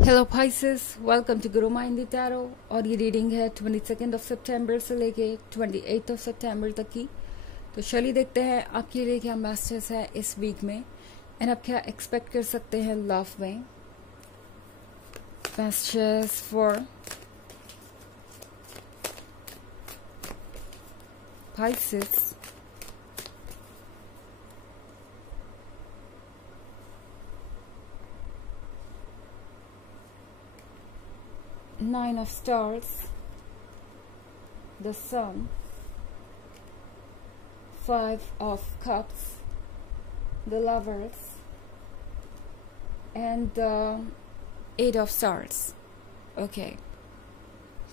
Hello Pisces, welcome to Guru माइंडी tarot. और ये reading है 22 सितंबर से लेके 28 सितंबर तक की। तो चलिए देखते हैं आपके लिए क्या मैसेज है इस वीक में एंड आप क्या एक्सपेक्ट कर सकते हैं लव में। Message for Pisces। Nine of Stars, the Sun, Five of Cups, the Lovers, and the Eight of Stars. Okay,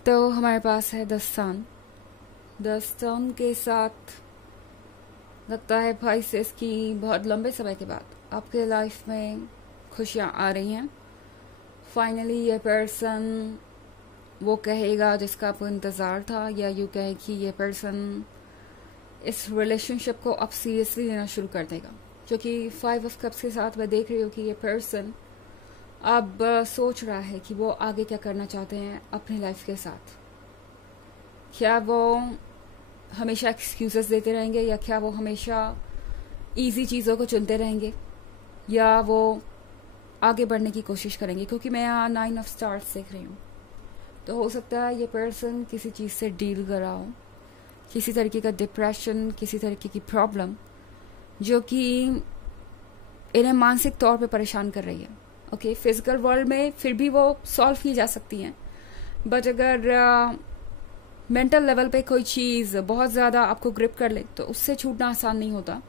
तो हमारे पास है the Sun. The Sun के साथ लगता है Pisces की बहुत लंबे समय के बाद आपके लाइफ में खुशियाँ आ रही हैं। फाइनली ये पर्सन वो कहेगा जिसका आपको इंतज़ार था, या यूँ कहे कि ये पर्सन इस रिलेशनशिप को अब सीरियसली लेना शुरू कर देगा। क्योंकि 5 ऑफ कप्स के साथ मैं देख रही हूँ कि ये पर्सन अब सोच रहा है कि वो आगे क्या करना चाहते हैं अपनी लाइफ के साथ। क्या वो हमेशा एक्सक्यूजेस देते रहेंगे, या क्या वो हमेशा इजी चीज़ों को चुनते रहेंगे, या वो आगे बढ़ने की कोशिश करेंगे। क्योंकि मैं यहाँ 9 ऑफ स्टार्स देख रही हूँ, तो हो सकता है ये पर्सन किसी चीज़ से डील कर रहा हो, किसी तरीके का डिप्रेशन, किसी तरीके की प्रॉब्लम जो कि इन्हें मानसिक तौर पे परेशान कर रही है। ओके, फिजिकल वर्ल्ड में फिर भी वो सॉल्व की जा सकती हैं, बट अगर मेंटल लेवल पे कोई चीज़ बहुत ज़्यादा आपको ग्रिप कर ले तो उससे छूटना आसान नहीं होता।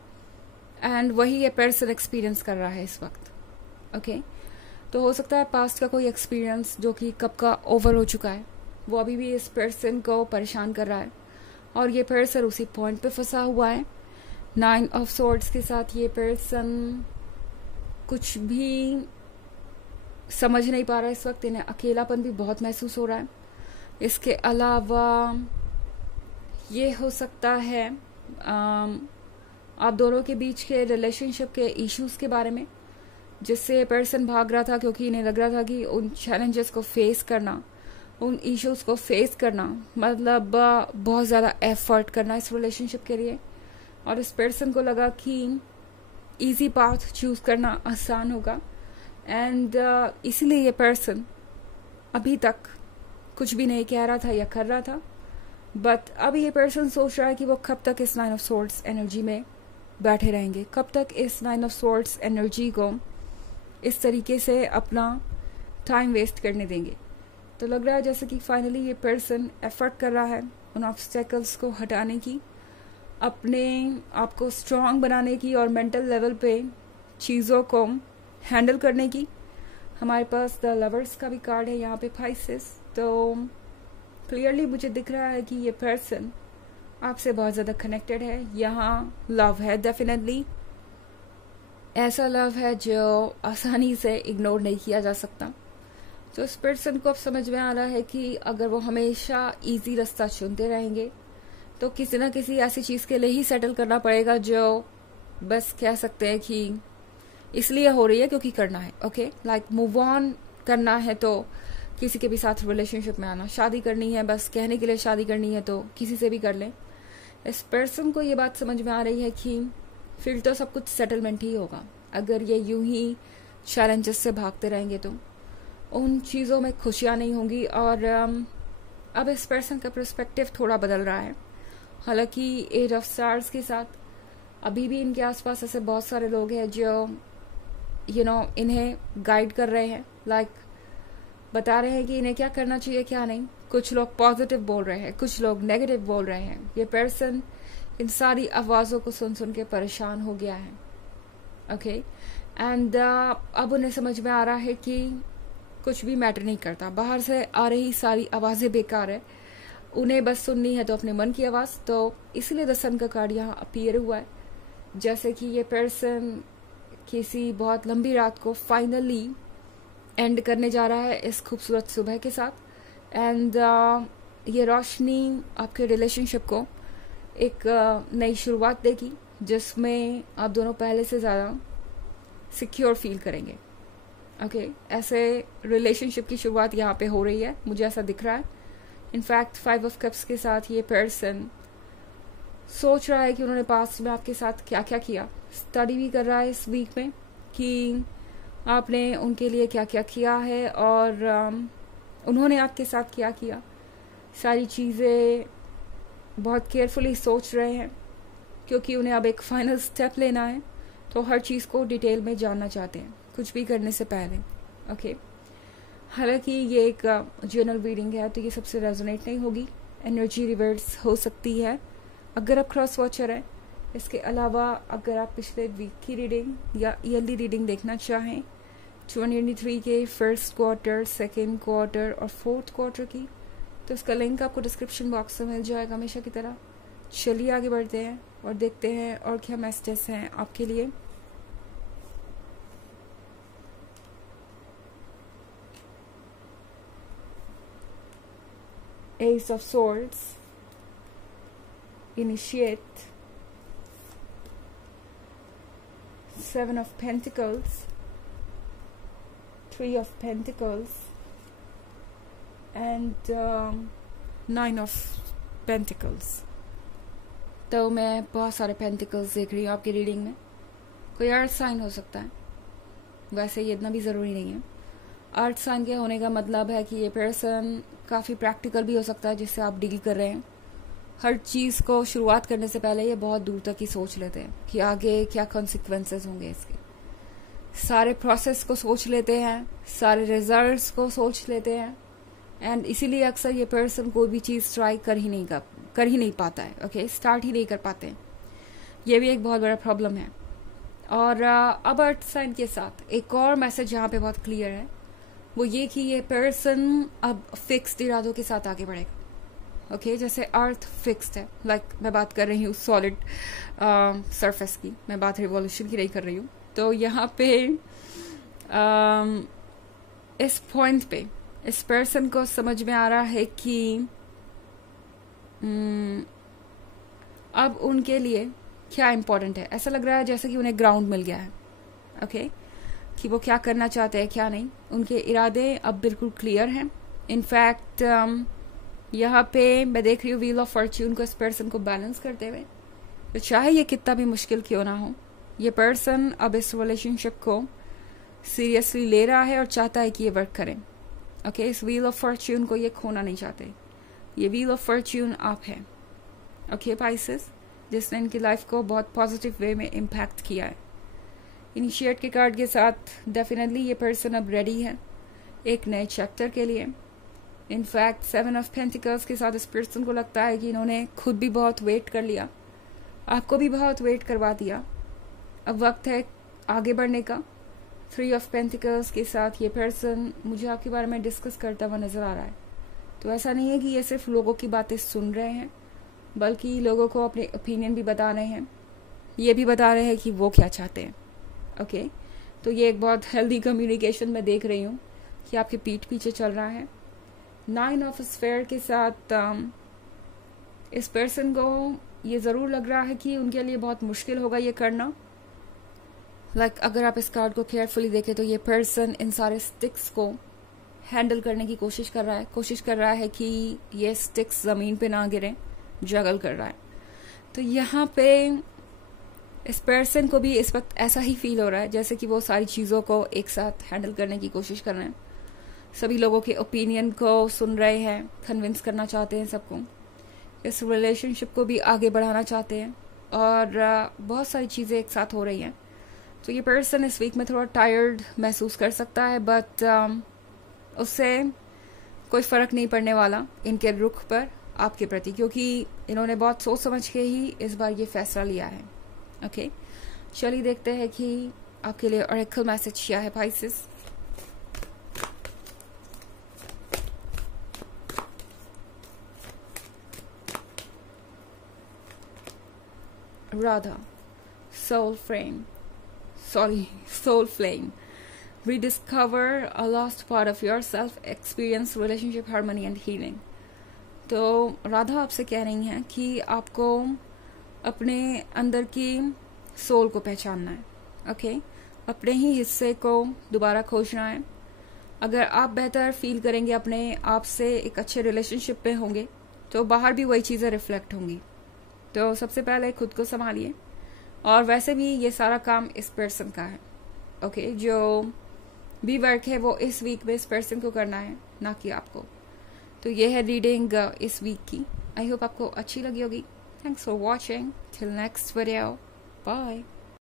एंड वही ये पर्सन एक्सपीरियंस कर रहा है इस वक्त। ओके, तो हो सकता है पास्ट का कोई एक्सपीरियंस जो कि कब का ओवर हो चुका है वो अभी भी इस पर्सन को परेशान कर रहा है, और ये पर्सन उसी पॉइंट पे फंसा हुआ है। 9 ऑफ सोर्ड्स के साथ ये पर्सन कुछ भी समझ नहीं पा रहा है इस वक्त। इन्हें अकेलापन भी बहुत महसूस हो रहा है। इसके अलावा ये हो सकता है आप दोनों के बीच के रिलेशनशिप के इश्यूज के बारे में, जिससे पर्सन भाग रहा था क्योंकि इन्हें लग रहा था कि उन चैलेंजेस को फेस करना, उन इश्यूज को फेस करना मतलब बहुत ज़्यादा एफर्ट करना इस रिलेशनशिप के लिए। और इस पर्सन को लगा कि इजी पाथ चूज करना आसान होगा, एंड इसीलिए ये पर्सन अभी तक कुछ भी नहीं कह रहा था या कर रहा था। बट अब ये पर्सन सोच रहा है कि वो कब तक इस 9 ऑफ सोर्ड्स एनर्जी में बैठे रहेंगे, कब तक इस 9 ऑफ सोर्ड्स एनर्जी को इस तरीके से अपना टाइम वेस्ट करने देंगे। तो लग रहा है जैसे कि फाइनली ये पर्सन एफर्ट कर रहा है उन ऑब्स्टेकल्स को हटाने की, अपने आप को स्ट्रांग बनाने की, और मेंटल लेवल पे चीज़ों को हैंडल करने की। हमारे पास द लवर्स का भी कार्ड है यहाँ पे Pisces। तो क्लियरली मुझे दिख रहा है कि ये पर्सन आपसे बहुत ज़्यादा कनेक्टेड है। यहाँ लव है, डेफिनेटली ऐसा लव है जो आसानी से इग्नोर नहीं किया जा सकता। तो इस पर्सन को अब समझ में आ रहा है कि अगर वो हमेशा इजी रास्ता चुनते रहेंगे तो किसी ना किसी ऐसी चीज़ के लिए ही सेटल करना पड़ेगा जो बस कह सकते हैं कि इसलिए हो रही है क्योंकि करना है। ओके, लाइक मूव ऑन करना है तो किसी के भी साथ रिलेशनशिप में आना, शादी करनी है बस कहने के लिए शादी करनी है तो किसी से भी कर लें। इस पर्सन को ये बात समझ में आ रही है कि फिर तो सब कुछ सेटलमेंट ही होगा। अगर ये यूं ही चैलेंजेस से भागते रहेंगे तो उन चीज़ों में खुशियाँ नहीं होंगी। और अब इस पर्सन का पर्सपेक्टिव थोड़ा बदल रहा है। हालांकि 8 ऑफ स्टार्स के साथ अभी भी इनके आसपास ऐसे बहुत सारे लोग हैं जो इन्हें गाइड कर रहे हैं, लाइक बता रहे हैं कि इन्हें क्या करना चाहिए क्या नहीं। कुछ लोग पॉजिटिव बोल रहे हैं, कुछ लोग नेगेटिव बोल रहे हैं। ये पर्सन इन सारी आवाज़ों को सुन सुन के परेशान हो गया है। ओके, एंड अब उन्हें समझ में आ रहा है कि कुछ भी मैटर नहीं करता, बाहर से आ रही सारी आवाज़ें बेकार है, उन्हें बस सुननी है तो अपने मन की आवाज़। तो इसलिए द सन का कार्ड यहाँ अपीयर हुआ है, जैसे कि ये पर्सन किसी बहुत लंबी रात को फाइनली एंड करने जा रहा है इस खूबसूरत सुबह के साथ। एंड ये रोशनी आपके रिलेशनशिप को एक नई शुरुआत देगी, जिसमें आप दोनों पहले से ज़्यादा सिक्योर फील करेंगे। ओके ऐसे रिलेशनशिप की शुरुआत यहाँ पे हो रही है, मुझे ऐसा दिख रहा है। इनफैक्ट 5 ऑफ कप्स के साथ ये पर्सन सोच रहा है कि उन्होंने पास्ट में आपके साथ क्या क्या किया, स्टडी भी कर रहा है इस वीक में कि आपने उनके लिए क्या क्या किया है और उन्होंने आपके साथ क्या किया। सारी चीज़ें बहुत केयरफुली सोच रहे हैं क्योंकि उन्हें अब एक फाइनल स्टेप लेना है, तो हर चीज़ को डिटेल में जानना चाहते हैं कुछ भी करने से पहले। ओके हालांकि ये एक जनरल रीडिंग है तो ये सबसे रेजोनेट नहीं होगी, एनर्जी रिवर्स हो सकती है अगर आप क्रॉस वॉचर हैं। इसके अलावा अगर आप पिछले वीक की रीडिंग या ईयरली रीडिंग देखना चाहें 2023 के फर्स्ट क्वार्टर, सेकेंड क्वार्टर और फोर्थ क्वार्टर की, तो इसका लिंक आपको डिस्क्रिप्शन बॉक्स में मिल जाएगा हमेशा की तरह। चलिए आगे बढ़ते हैं और देखते हैं और क्या मैसेजेस हैं आपके लिए। S of swords, initiate, 7 of Pentacles, 3 of Pentacles and 9 of Pentacles। तो मैं बहुत सारे पेंटिकल्स देख रही हूँ आपकी रीडिंग में। कोई अर्थ साइन हो सकता है, वैसे ये इतना भी ज़रूरी नहीं है। अर्थ साइन के होने का मतलब है कि ये पर्सन काफ़ी प्रैक्टिकल भी हो सकता है जिससे आप डील कर रहे हैं। हर चीज़ को शुरुआत करने से पहले ये बहुत दूर तक ही सोच लेते हैं कि आगे क्या कॉन्सिक्वेंसेस होंगे इसके। सारे प्रोसेस को सोच लेते हैं, सारे रिजल्ट्स को सोच लेते हैं एंड इसीलिए अक्सर ये पर्सन कोई भी चीज़ ट्राई कर ही नहीं पाता है। ओके स्टार्ट ही नहीं कर पाते। ये भी एक बहुत बड़ा प्रॉब्लम है। और अब अर्थ साइन के साथ एक और मैसेज यहाँ पे बहुत क्लियर है, वो ये कि ये पर्सन अब फिक्स्ड इरादों के साथ आगे बढ़ेगा। ओके जैसे अर्थ फिक्स्ड है, मैं बात कर रही हूँ सॉलिड सरफेस की, मैं बात रिवॉल्यूशन की नहीं कर रही हूँ। तो यहाँ पे इस पॉइंट पे इस पर्सन को समझ में आ रहा है कि अब उनके लिए क्या इम्पोर्टेंट है। ऐसा लग रहा है जैसे कि उन्हें ग्राउंड मिल गया है। ओके कि वो क्या करना चाहते हैं क्या नहीं, उनके इरादे अब बिल्कुल क्लियर हैं। इनफैक्ट यहाँ पे मैं देख रही हूँ व्हील ऑफ फॉर्च्यून को इस पर्सन को बैलेंस करते हुए। तो चाहे ये कितना भी मुश्किल क्यों ना हो, ये पर्सन अब इस रिलेशनशिप को सीरियसली ले रहा है और चाहता है कि ये वर्क करें। ओके इस व्हील ऑफ फॉर्च्यून को ये खोना नहीं चाहते। ये व्हील ऑफ फॉर्च्यून आप है। ओके पाइसेस, जिसने इनकी लाइफ को बहुत पॉजिटिव वे में इम्पैक्ट किया है। इनिशिएट के कार्ड के साथ डेफिनेटली ये पर्सन अब रेडी है एक नए चैप्टर के लिए। इनफैक्ट 7 ऑफ पेंटिकल्स के साथ इस पर्सन को लगता है कि इन्होंने खुद भी बहुत वेट कर लिया, आपको भी बहुत वेट करवा दिया, अब वक्त है आगे बढ़ने का। 3 ऑफ पेंटिकल्स के साथ ये पर्सन मुझे आपके बारे में डिस्कस करता हुआ नजर आ रहा है। तो ऐसा नहीं है कि ये सिर्फ लोगों की बातें सुन रहे हैं, बल्कि लोगों को अपने ओपिनियन भी बता रहे हैं, ये भी बता रहे हैं कि वो क्या चाहते हैं। ओके तो ये एक बहुत हेल्दी कम्युनिकेशन मैं देख रही हूँ कि आपके पीठ पीछे चल रहा है। 9 ऑफ स्फेयर के साथ इस पर्सन को ये ज़रूर लग रहा है कि उनके लिए बहुत मुश्किल होगा ये करना। अगर आप इस कार्ड को केयरफुली देखें तो ये पर्सन इन सारे स्टिक्स को हैंडल करने की कोशिश कर रहा है कि ये स्टिक्स ज़मीन पे ना गिरें, जगल कर रहा है। तो यहाँ पे इस पर्सन को भी इस वक्त ऐसा ही फील हो रहा है जैसे कि वो सारी चीज़ों को एक साथ हैंडल करने की कोशिश कर रहे हैं, सभी लोगों के ओपिनियन को सुन रहे हैं, कन्विंस करना चाहते हैं सबको, इस रिलेशनशिप को भी आगे बढ़ाना चाहते हैं और बहुत सारी चीज़ें एक साथ हो रही हैं। तो ये पर्सन इस वीक में थोड़ा टायर्ड महसूस कर सकता है, बट उससे कोई फ़र्क नहीं पड़ने वाला इनके रुख पर आपके प्रति, क्योंकि इन्होंने बहुत सोच समझ के ही इस बार ये फैसला लिया है। ओके चलिए देखते हैं कि आपके लिए ऑरेकल मैसेज क्या है Pisces. Radha, soul flame. Rediscover a lost part of yourself, experience relationship harmony and healing. तो राधा आपसे कह रही हैं कि आपको अपने अंदर की सोल को पहचानना है। ओके अपने ही हिस्से को दोबारा खोजना है। अगर आप बेहतर फील करेंगे, अपने आप से एक अच्छे रिलेशनशिप पे होंगे, तो बाहर भी वही चीज़ें रिफ्लेक्ट होंगी। तो सबसे पहले खुद को संभालिए। और वैसे भी ये सारा काम इस पर्सन का है, ओके। जो भी वर्क है वो इस वीक में इस पर्सन को करना है, ना कि आपको। तो ये है रीडिंग इस वीक की। आई होप आपको अच्छी लगी होगी। Thanks for watching. Till next video, bye.